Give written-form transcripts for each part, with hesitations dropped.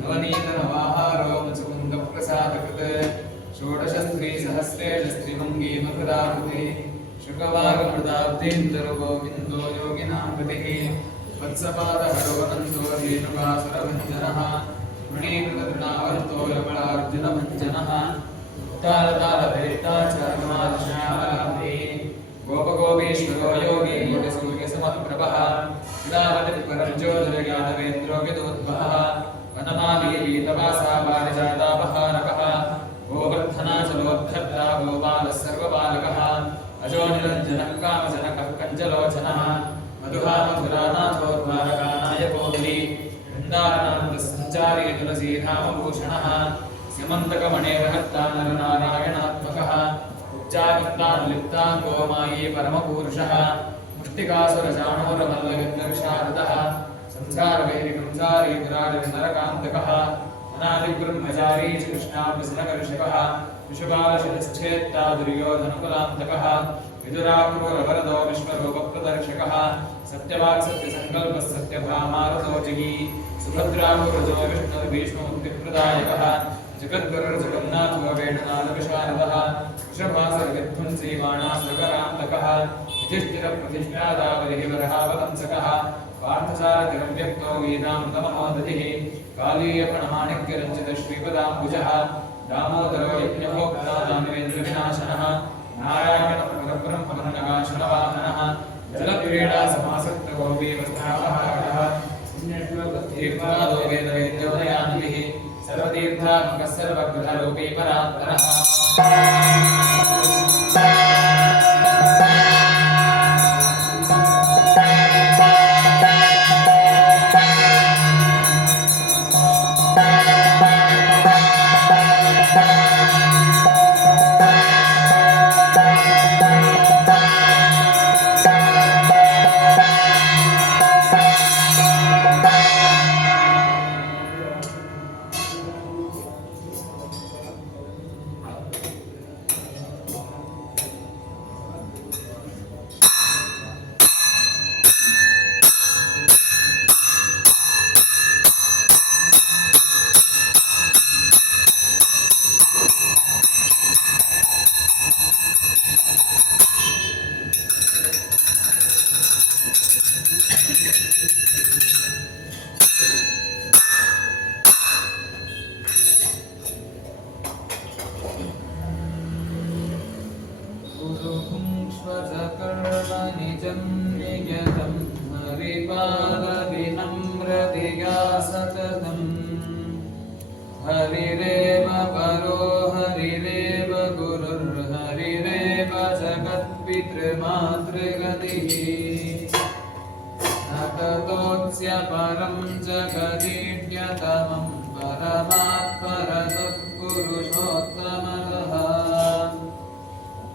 नवनीतनवाहारो मुचुकुन्दप्रसादकृत् षोडशस्त्रीसहस्रे स्त्रीभङ्गी मधुराकृतिः शुकवागमृताब्धेन्दरो गोविन्दो योगिनां गतिः वत्सपादहरोऽनन्तो धेनुकासुरभञ्जनः मणीकृततृणावर्तो लवलार्जुनभञ्जनः उत्तालतालभेष्टाचार्यमादश्यामलाभे गोपगोपीश्वरो योगी कोटिसूर्यसमप्रभः विदावतिपरञ्जोदरज्ञानवेन्द्रो विदोद्भवः वनमालीपीतवासा पारिजातापहारकः गोवर्धनाचलोद्धर्ता गोपालः सर्वपालकः अजो निरञ्जनः कामजनकः कञ्जलोचनः मधुहा मधुरानाथोद्वारकानायको बली वृन्दारनान्दसञ्चारी तुलसीधामभूषणः स्यमन्तकमणेर्हर्ता नरनारायणात्मकः उच्चाकृतानुलिप्ताङ्गो मायी परमपूरुषः मुष्टिकासुरचाणूरमल्लविन्दविशारदः संसारवैरिकंसारी विराजनरकान्तकः अनादिब्रह्मचारी च कृष्णार्पसनकर्षकः विशुभालशिरश्चेत्ता दुर्योधनकुलान्तकः विदुराक्रूरवरदो विश्वरूपप्रदर्शकः सत्यवाक्सत्यसङ्कल्पः सत्यभामारतो जगी सुभद्रापुरजो विष्णुर्भीष्ममुक्तिप्रदायकः जगद्गुरुर्जगन्नाथो वेणुनाथविशारदः वृषभासर्गध्वंसी बाणासुरकरान्तकः युधिष्ठिरप्रतिष्ठादावरिवरहावतंसकः पार्थसारथिरव्यक्तो गीतामृतमहोदधिः कालीयप्रणमाणिक्यरञ्जितश्रीपदाम्बुजः दामोदरो यज्ञभोक्ता दानवेन्द्रविनाशनः नारायणपरब्रह्मनगाशनवाहनः जलक्रीडासमासक्तो वीरस्थापहारः पुण्यश्लोकतीर्थादो वेदवेद्योदयानिभिः सर्वतीर्थात्मकः सर्वग्रहरूपी परात्परः हरिरेव परो हरिरेव गुरुर्हरिरेव जगत्पितृमातृगतिः न ततोऽस्य परं जगदीड्यतमं परमात्परतः पुरुषोत्तमतः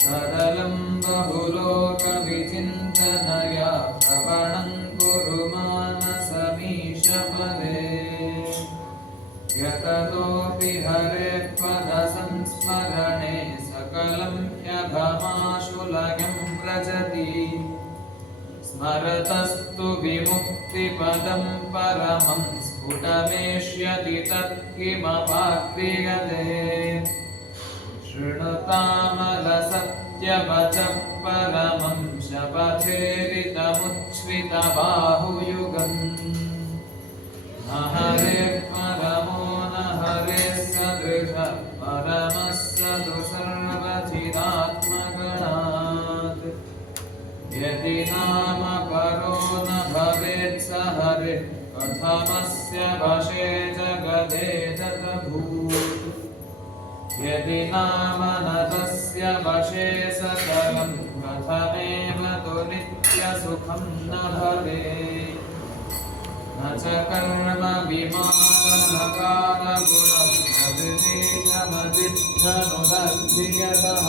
तदलं बहुलोकविचिन्तनया श्रवणं कुरु मानसमीशपदे यततोऽपि हरेः पदसंस्मरणे सकलं ह्यघमाशुलयं व्रजति स्मरतस्तु विमुक्तिपदं परमं स्फुटमेष्यति तत्किमपाक्रियते शृणुतामलसत्यवचः परमं शपथेरितमुच्छ्रितबाहुयुगम् न हरेः परमो न हरेः सदृशः परमः सदु सर्वचिदात्मगणात् यदि नाम परो न भवेत् स हरिः कथमस्य वशे जगदे ततभूत् यदि नाम न तस्य वशे सकलं कथमेव तु नित्यसुखं न भवेत् न च कर्म विमानकालगुणं तद्देशमदिद्धनुदधियतः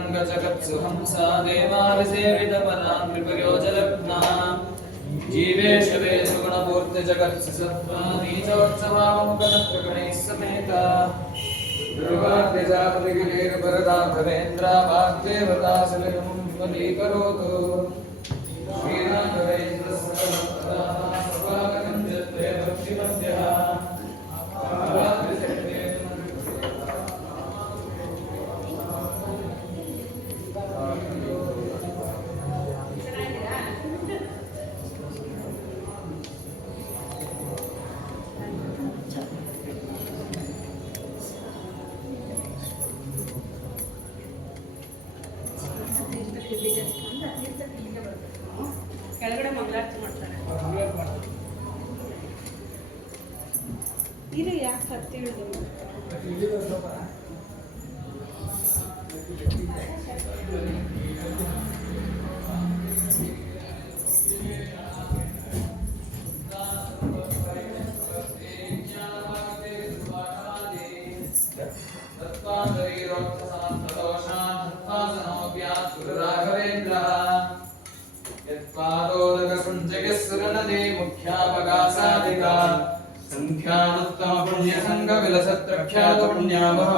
पूर्वोत्तरामिततरङ्गजगत्सुहंसा देवादिसेवितपरामृपयोजलग्नः जीवेश वेदगुणपूर्तिजगत्सत्त्वानीचोत्सवामुपनत्रगणैः समेता दुर्वाद्यजापतिगिलेर्वरदाधवेन्द्रा वाग्देवता सलिलमुं वलीकरोतु श्रीराघवेन्द्रस्वागतं जत्रे भक्तिमध्यः ಕೆಳಗಡೆ ಮಂಗಳಾರತಿ ಮಾಡ್ತಾರೆ. ಇದು ಯಾಕೆ ಹತ್ತಿ ಹಿಡಿದು मुख्यापगासादिका संख्यानुत्तम पुण्य संग विलसत् प्रख्यात पुण्यावह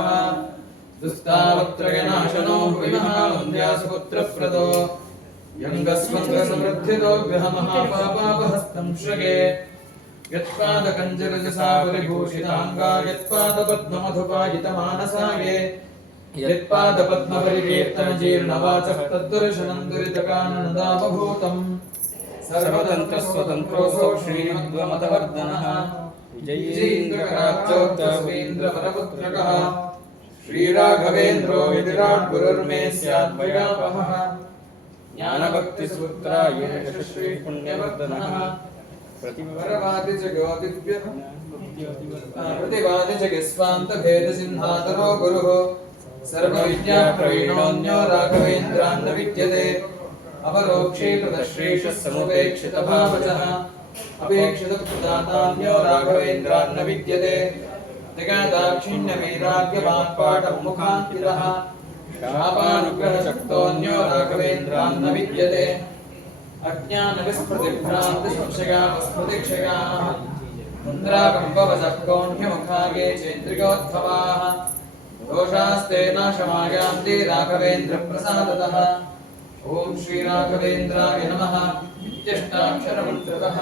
दुस्तावत्रयनाशनो भुविमः वन्द्यासुपुत्र प्रदो यंगस्वत्र समृद्धितो गृहमहापापापहस्तं श्रगे यत्पादकञ्जरजसा परिभूषिताङ्गा यत्पादपद्ममधुपायितमानसाये यत्पादपद्मपरिकीर्तनजीर्णवाचः तद्दर्शनं दुरितकाननदामभूतम् सर्वतन्त्रस्वतन्त्रोऽसौ श्रीमद्वमतवर्धनः विजयीन्द्रकराब्जोक्तस्वेन्द्रवरपुत्रकः श्रीराघवेन्द्रो विधिराट् गुरुर्मे स्याद्वयापहः ज्ञानभक्तिसूत्राय यशस्वी पुण्यवर्धनः प्रतिवादि जगस्वान्तभेदसिन्हातरो गुरुः सर्वविद्याप्रवीणोऽन्यो राघवेन्द्रान्न विद्यते अपरोक्षीकृतश्रेष्ठः समुपेक्षितभावजः अपेक्षितप्रदातान्यो राघवेन्द्रान्न विद्यते जगदाक्षिण्यवैराग्यवान् पाठमुखान्तिरः शापानुग्रहशक्तोऽन्यो राघवेन्द्रान्न विद्यते अज्ञानविस्मृतिभ्रान्तिसंशयाः तन्द्राकम्पवशक्तोऽन्यमुखागे चेन्द्रिकोद्भवाः दोषास्ते नाशमायान्ति राघवेन्द्रप्रसादतः ॐ श्रीराघवेन्द्राय नमः इत्यष्टाक्षरमन्त्रतः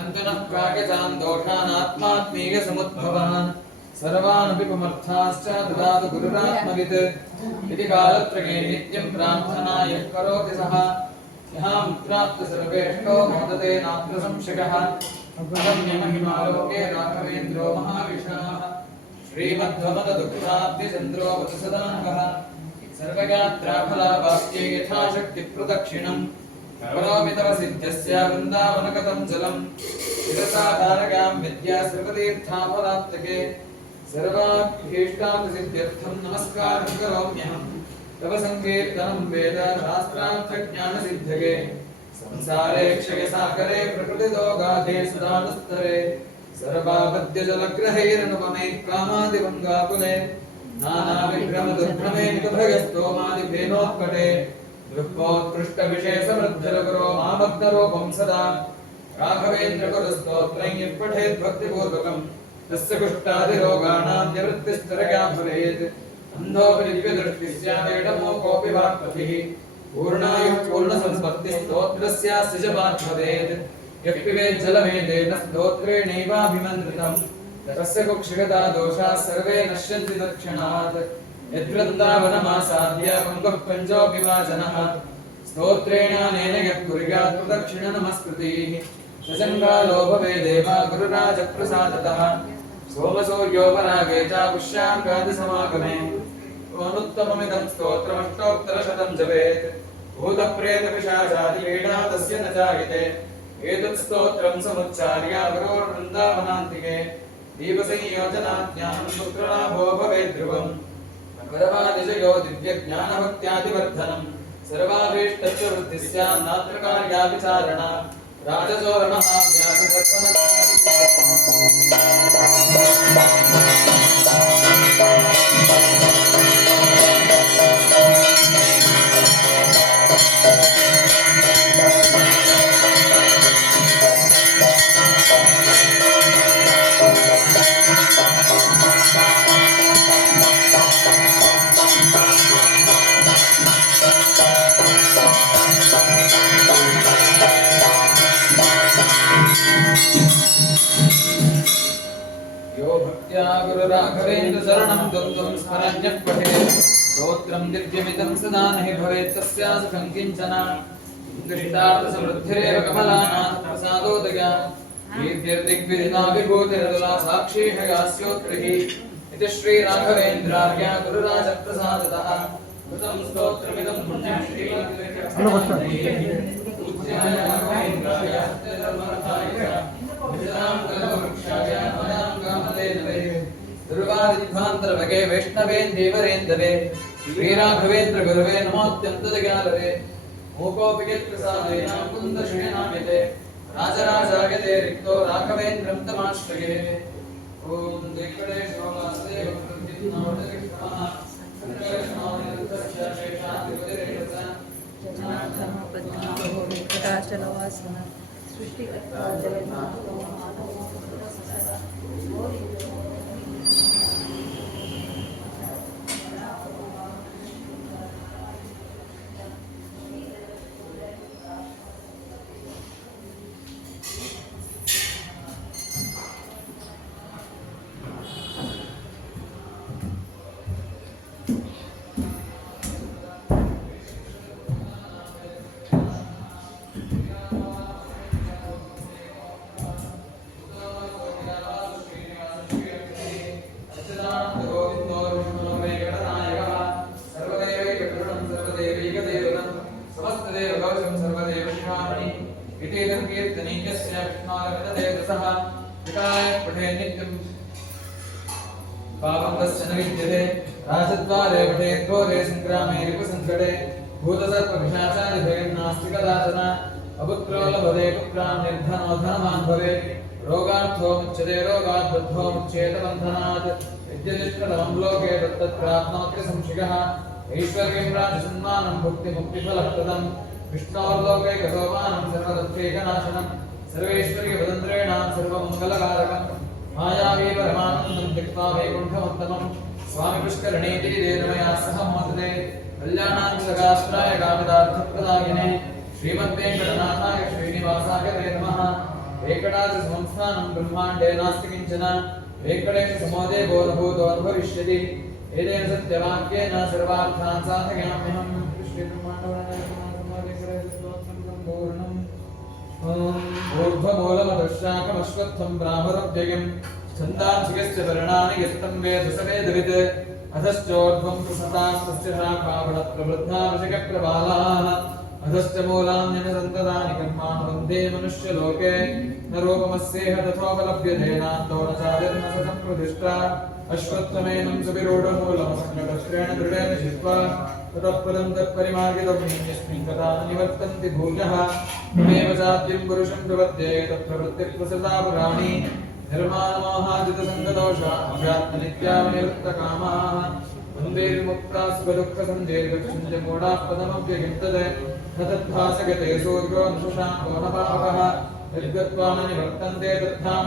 अन्तनः प्रागतान् दोषानात्मात्मीयसमुद्भवान् सर्वानपि पुमर्थाश्च ददातु गुरुरात्मवित् इति कालत्रये नित्यं प्रार्थना यः करोति सः यहां प्राप्त सर्वेष्टो मोदते नात्र संशयः अगम्यमहिमालोके राघवेन्द्रो महाविशाः श्रीमध्वमदुःखाब्धिचन्द्रो वत्सदानवः सर्वयात्राफलावाप्त्यै यथाशक्तिप्रदक्षिणम् करोमि तव सिद्धस्य वृन्दावनगतं जलम् शिरसाधारकां विद्या सर्वतीर्थाफलाप्तके सर्वाभीष्टार्थसिद्ध्यर्थं नमस्कारं करोम्यहम् तव संकीर्तनं वेद शास्त्रार्थज्ञानसिद्धके संसारे क्षयसागरे प्रकृतिदोगाधे सुदानस्तरे सर्वापद्यजलग्रहैरनुपमैः कामादिवङ्गाकुले नानाविभ्रमदुर्भ्रमेकभयस्तोमादिभेनोत्कटे दृक्पोत्कृष्टविशेषमृद्धरगुरो मामग्नरूपं सदा राघवेन्द्रगुरुस्तोत्रं यः पठेद्भक्तिपूर्वकं तस्य कुष्ठादिरोगाणां निवृत्तिस्तरया भवेत् अन्धोपरिव्यदृष्टिः स्यादेडमोकोऽपि वाक्पतिः पूर्णायुः पूर्णसंपत्तिस्तोत्रस्यास्य च वाक् भवेत् यः पिबेज्जलमेतेन स्तोत्रेणैवाभिमन्त्रितं तस्य कुक्षिगता दोषाः सर्वे नश्यन्ति तत्क्षणात् यद्वृन्दावनमासाद्य पङ्गुः पञ्चोऽपि वाचनः स्तोत्रेणानेन यः कुर्यात् प्रदक्षिणनमस्कृतिः सचङ्गालो भवेदेव गुरुराजप्रसादतः सोमसूर्योपरागे च पुष्यार्कादिसमागमे अनुत्तममिदं स्तोत्रमष्टोत्तरशतं जपेत् भूतप्रेतपिशाचादिपीडा तस्य न जायते एतत् स्तोत्रं समुच्चार्य गुरोर्वृन्दावनान्तिके दीपसंयोजनाज्ञानं पुत्रलाभो भवेत् ध्रुवम् वरवादिजयो दिव्यज्ञानभक्त्यादिवर्धनं सर्वाभीष्टस्य वृद्धिः स्यात् नात्र कार्याविचारणा गुरुराघवेन्द्र शरणं द्वन्द्वं स्मरण्यः पठेत् स्तोत्रं दिव्यमिदं सदा न हि भवेत् तस्या सुखं किञ्चन दृष्टार्थसमृद्धिरेव कमलानां प्रसादोदया कीर्तिर्दिग्विदिता विभूतिरतुला साक्षी हयास्योत्रिः इति श्रीराघवेन्द्रार्य गुरुराजप्रसादतः कृतं स्तोत्रमिदं पुण्यं श्रीराघवेन्द्राय राघवेन्द्राय धर्मरथाय ध्रुवादिध्वान्तरभगे वैष्णवेन्दीवरेन्दवे श्रीराघवेन्द्र गुरुवे नमोऽत्यन्तदयालवे मूकोऽपि यत्प्रसादेन कुन्दशयनामिते राजराजायते रिक्तो राघवेन्द्रं तमाश्रये ॐ वेङ्कटेशो वासुदेव वेंकटाचलवासन सृष्टिकर्ता जगन्नाथो माधवो पावकस्य न विद्यते राजद्वारे पठेत् घोरे सङ्ग्रामे रिपुसङ्कटे भूतसर्पपिशाचादिभयं नास्ति कदाचन अपुत्रो लभते पुत्रान् निर्धनो धनवान् भवेत् रोगार्थो मुच्यते रोगात् बद्धो मुच्येत बन्धनात् यद्यदिष्टतमं लोके तत्तत्प्राप्नोति संशिकः ऐश्वर्यं राजसन्मानं भुक्तिमुक्तिफलप्रदम् विष्णोर्लोकैकसोपानं सर्वदुःखैकनाशनं सर्वैश्वर्यवदन्त्रेणां सर्वमङ्गलकारकं मायावी परमानन्दं त्यक्त्वा वैकुण्ठमुत्तमं स्वामी पुष्करणीतीरेण मया सह मोदते कल्याणान्तकास्त्राय कामितार्थप्रदायिने श्रीमद्वेङ्कटनाथाय श्रीनिवासाय ते नमः वेङ्कटाद्रिसंस्थानं ब्रह्माण्डे नास्ति किञ्चन वेङ्कटेशसमो देवो न भूतो न भविष्यति एतेन सत्यवाक्येन सर्वार्थान् साधयाम्यहं श्रीब्रह्माण्डपूर्णम् ऊर्ध्वमूलमधुशाखमश्वत्थं ब्राह्मरव्ययम् छन्दांसिकस्य वर्णानि यस्तं वेद स वेदवित् अधश्चोर्ध्वं प्रसतास्तस्य शाखाफलप्रवृद्धा वृषिकप्रबालाः अधश्च मूलान्यनुसन्ततानि कर्माणि वन्दे मनुष्यलोके न रूपमस्येह तथोपलभ्यते नान्तो न चादिर्न स सम्प्रतिष्ठा अश्वत्थमेनं सुविरूढमूलमसङ्गतश्रेण दृढेन चित्वा ततः पदं तत्परिमार्गितं यस्मिन् कथा न निवर्तन्ति भूयः तमेव चाद्यं पुरुषं प्रपद्ये तत्प्रवृत्तिप्रसृता पुराणी निर्माणमोहाजितसङ्गदोषाभ्यात्मनित्यानिवृत्तकामाः वन्दे विमुक्ताः सुखदुःखसन्धेर्गच्छन्ति मूढाः पदमव्ययं तद् न तद्भासगते सूर्यो न शशाङ्को न पावकः यद्गत्वा न निवर्तन्ते तद्धाम